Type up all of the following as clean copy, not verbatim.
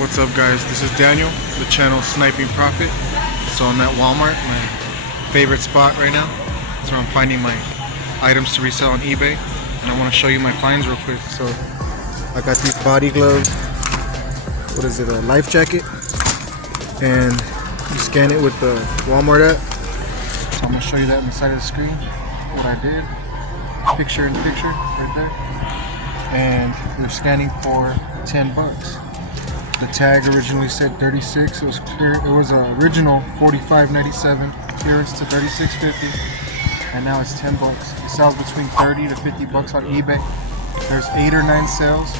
What's up guys, this is Daniel, the channel Sniping Profit. So I'm at Walmart, my favorite spot right now. That's where I'm finding my items to resell on eBay. And I want to show you my finds real quick. So I got these body gloves, what is it, a life jacket. And you scan it with the Walmart app. So I'm going to show you that on the side of the screen, what I did. Picture in picture, right there. And they're scanning for 10 bucks. The tag originally said 36. It was clear. It was original $45.97, clearance to $36.50, and now it's 10 bucks. It sells between 30 to 50 bucks on eBay. There's 8 or 9 sales,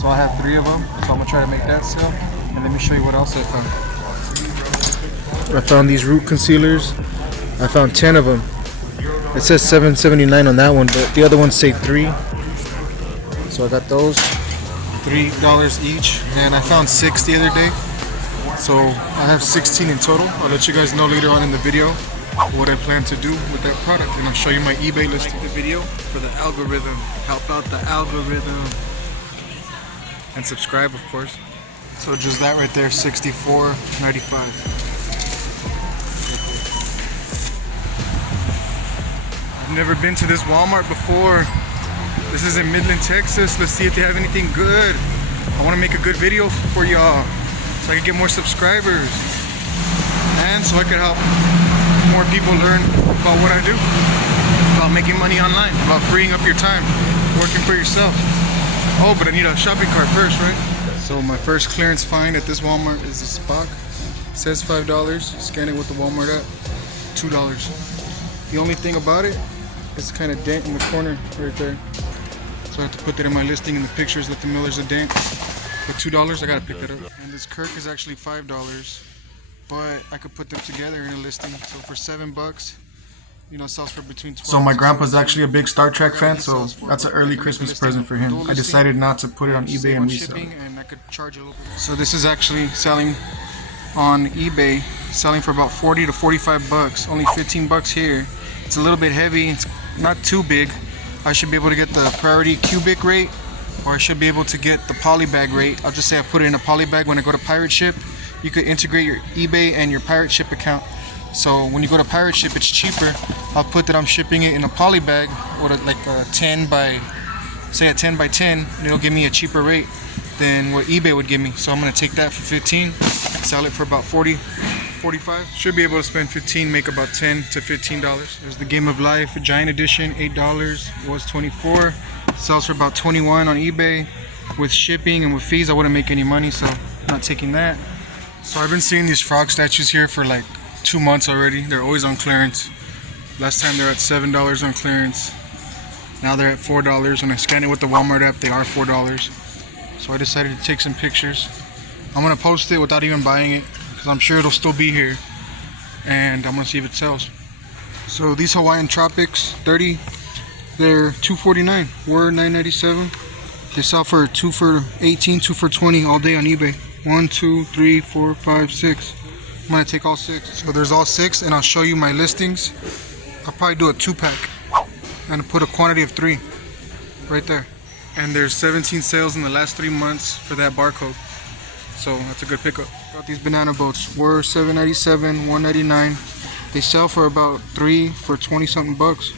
so I have 3 of them. So I'm gonna try to make that sale, and let me show you what else I found. I found these root concealers. I found 10 of them. It says $7.79 on that one, but the other ones say 3. So I got those. $3 each, and I found 6 the other day, so I have 16 in total. I'll let you guys know later on in the video what I plan to do with that product, and I'll show you my eBay listing. Like the video for the algorithm, help out the algorithm, and subscribe of course. So just that right there, $64.95. I've never been to this Walmart before. This is in Midland, Texas. Let's see if they have anything good. I want to make a good video for y'all so I can get more subscribers and so I can help more people learn about what I do, about making money online, about freeing up your time, working for yourself. Oh, but I need a shopping cart first, right? So my first clearance find at this Walmart is this Spock. It says $5. Scan it with the Walmart app, $2. The only thing about it is kind of dent in the corner right there. So I have to put that in my listing in the pictures, let them know there's a dent. For $2, I gotta pick that up. And this Kirk is actually $5, but I could put them together in a listing. So for $7, you know, sells for between 12. So my grandpa's actually a big Star Trek fan, so that's an early Christmas present for him. I decided not to put it on eBay and resell. And I could charge a little bit. So this is actually selling on eBay, selling for about 40 to 45 bucks. Only 15 bucks here. It's a little bit heavy. It's not too big. I should be able to get the priority cubic rate, or I should be able to get the poly bag rate. I'll just say I put it in a poly bag when I go to Pirate Ship. You could integrate your eBay and your Pirate Ship account. So when you go to Pirate Ship, it's cheaper. I'll put that I'm shipping it in a poly bag, or like a 10 by 10, and it'll give me a cheaper rate than what eBay would give me. So I'm gonna take that for 15, sell it for about 40, 45. Should be able to spend 15, make about 10 to $15. There's the Game of Life Giant Edition, $8. It was 24. Sells for about 21 on eBay. With shipping and with fees, I wouldn't make any money, so I'm not taking that. So I've been seeing these frog statues here for like 2 months already. They're always on clearance. Last time they're at $7 on clearance. Now they're at $4. When I scan it with the Walmart app, they are $4. So I decided to take some pictures. I'm gonna post it without even buying it, because I'm sure it'll still be here, and I'm gonna see if it sells. So these Hawaiian Tropics 30, they're $249. Were $9.97. They sell for 2 for 18, 2 for 20 all day on eBay. 1, 2, 3, 4, 5, 6. I'm gonna take all 6. So there's all 6, and I'll show you my listings. I'll probably do a 2-pack and put a quantity of 3 right there. And there's 17 sales in the last 3 months for that barcode. So that's a good pickup. Got these banana boats. Were $7.97, $1.99. They sell for about 3 for 20 something bucks.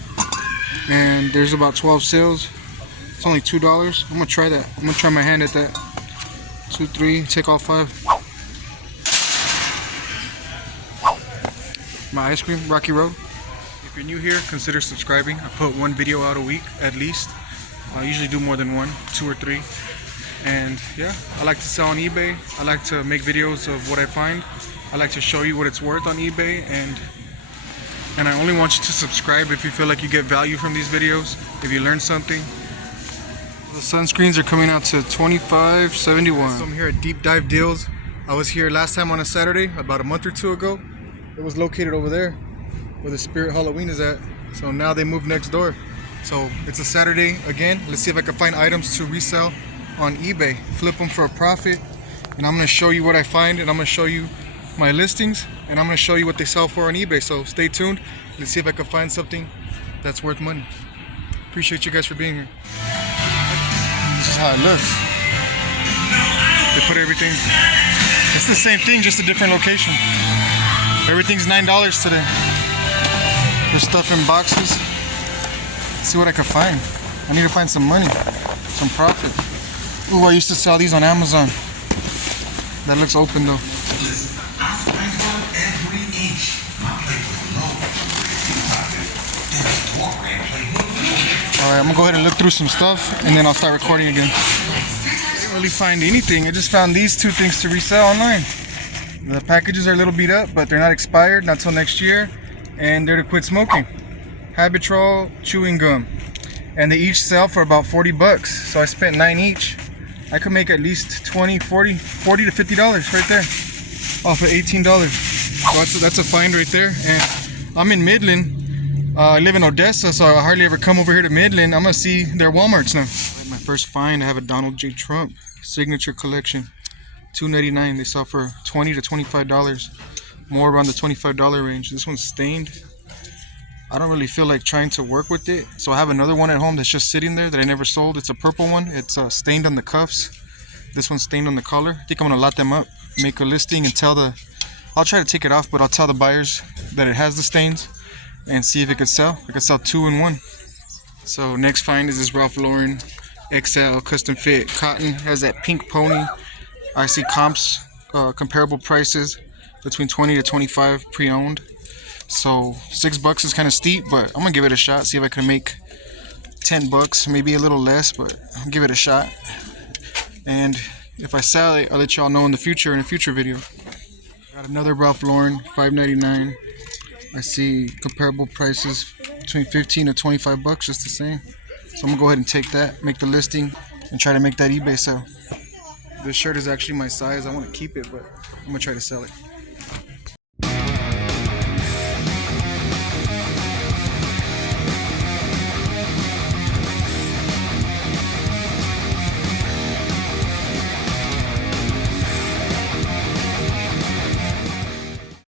And there's about 12 sales. It's only $2. I'm gonna try that. I'm gonna try my hand at that. 2, 3, take all 5. My ice cream, Rocky Road. If you're new here, consider subscribing. I put 1 video out a week at least. I usually do more than 1, 2 or 3. And yeah, I like to sell on eBay. I like to make videos of what I find. I like to show you what it's worth on eBay, and I only want you to subscribe if you feel like you get value from these videos, if you learn something. The sunscreens are coming out to $25.71. So I'm here at Deep Dive Deals. I was here last time on a Saturday, about a month or 2 ago. It was located over there where the Spirit Halloween is at. So now they moved next door. So it's a Saturday again. Let's see if I can find items to resell on eBay, flip them for a profit, and I'm going to show you what I find, and I'm going to show you my listings, and I'm going to show you what they sell for on eBay. So stay tuned. Let's see if I can find something that's worth money. Appreciate you guys for being here. This is how it looks. They put everything everything. It's the same thing, just a different location. Everything's $9 today. There's stuff in boxes. Let's see what I can find. I need to find some money, some profit. Ooh, I used to sell these on Amazon. That looks open though. Alright, I'm gonna go ahead and look through some stuff and then I'll start recording again. I didn't really find anything. I just found these two things to resell online. The packages are a little beat up, but they're not expired, not till next year, and they're to quit smoking. Habitrol chewing gum. And they each sell for about 40 bucks. So I spent 9 each. I could make at least 20, 40 to $50 right there off of $18. So that's a find right there. And I'm in Midland. I live in Odessa, so I hardly ever come over here to Midland. I'm gonna see their Walmarts now. My first find, I have a Donald J. Trump signature collection, $2.99. They sell for $20 to $25, more around the $25 range. This one's stained. I don't really feel like trying to work with it, so I have another one at home that's just sitting there that I never sold. It's a purple one. It's stained on the cuffs. This one's stained on the collar. I think I'm gonna lot them up, make a listing, and I'll try to take it off, but I'll tell the buyers that it has the stains and see if it could sell. I could sell 2 in 1. So next find is this Ralph Lauren XL custom fit cotton. Has that pink pony. I see comps, comparable prices between 20 to 25 pre-owned. So $6 is kind of steep, but I'm gonna give it a shot. See if I can make $10, maybe a little less, but I'll give it a shot. And if I sell it, I'll let y'all know in a future video. Got another Ralph Lauren, $5.99. I see comparable prices between 15 to 25 bucks, just the same. So I'm gonna go ahead and take that, make the listing, and try to make that eBay sale. This shirt is actually my size. I want to keep it, but I'm gonna try to sell it.